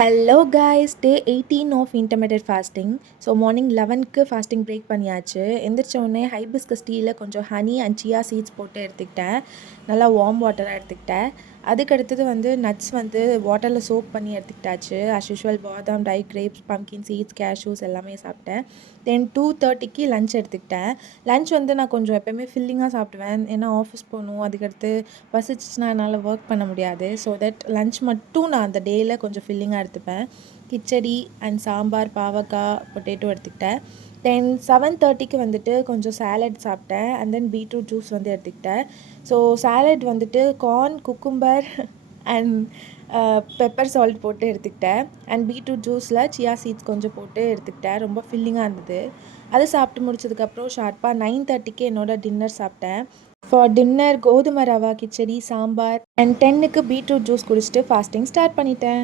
Hello guys, day 18 of intermediate fasting. So morning 11க்கு fasting break பண்ணியாச்சு. எந்திரிச்ச உடனே ஹைபிஸ்கஸ் டீயில் கொஞ்சம் ஹனி அண்ட் சியா சீட்ஸ் போட்டு எடுத்துக்கிட்டேன். நல்லா வார்ம் வாட்டராக எடுத்துக்கிட்டேன். அதுக்கடுத்தது நட்ஸ் வாட்டரில் சோக் பண்ணி எடுத்துக்கிட்டாச்சு. ஆஸ் யூஷுவல் பாதாம், dry grapes, pumpkin seeds, cashews எல்லாமே சாப்பிட்டேன். தென் 2:30க்கு லன்ச் எடுத்துக்கிட்டேன். லன்ச் நான் கொஞ்சம் எப்போயுமே ஃபில்லிங்காக சாப்பிடுவேன். ஏன்னா ஆஃபீஸ் போகணும், அதுக்கடுத்து பசிச்சிச்சுன்னா என்னால் ஒர்க் பண்ண முடியாது. ஸோ தட் லன்ச் மட்டும் நான் அந்த டேயில் கொஞ்சம் ஃபில்லிங்காக எடுத்துப்பேன். கிச்சடி அண்ட் சாம்பார், பாவக்காய், பொட்டேட்டோ எடுத்துக்கிட்டேன். தென் 7:30க்கு கொஞ்சம் சாலட் சாப்பிட்டேன். அண்ட் தென் பீட்ரூட் ஜூஸ் எடுத்துக்கிட்டேன். So salad corn, cucumber and pepper salt போட்டு எடுத்துக்கிட்டேன். அண்ட் பீட்ரூட் ஜூஸில் சியா சீட்ஸ் கொஞ்சம் போட்டு எடுத்துக்கிட்டேன். ரொம்ப ஃபில்லிங்காக இருந்தது. அது சாப்பிட்டு முடிச்சதுக்கப்புறம் ஷார்ப்பாக 9:30க்கு என்னோடய டின்னர் சாப்பிட்டேன். ஃபார் டின்னர் கோதுமை ரவா கிச்சடி, சாம்பார் அண்ட் 10க்கு பீட்ரூட் ஜூஸ் குடிச்சிட்டு ஃபாஸ்டிங் ஸ்டார்ட் பண்ணிட்டேன்.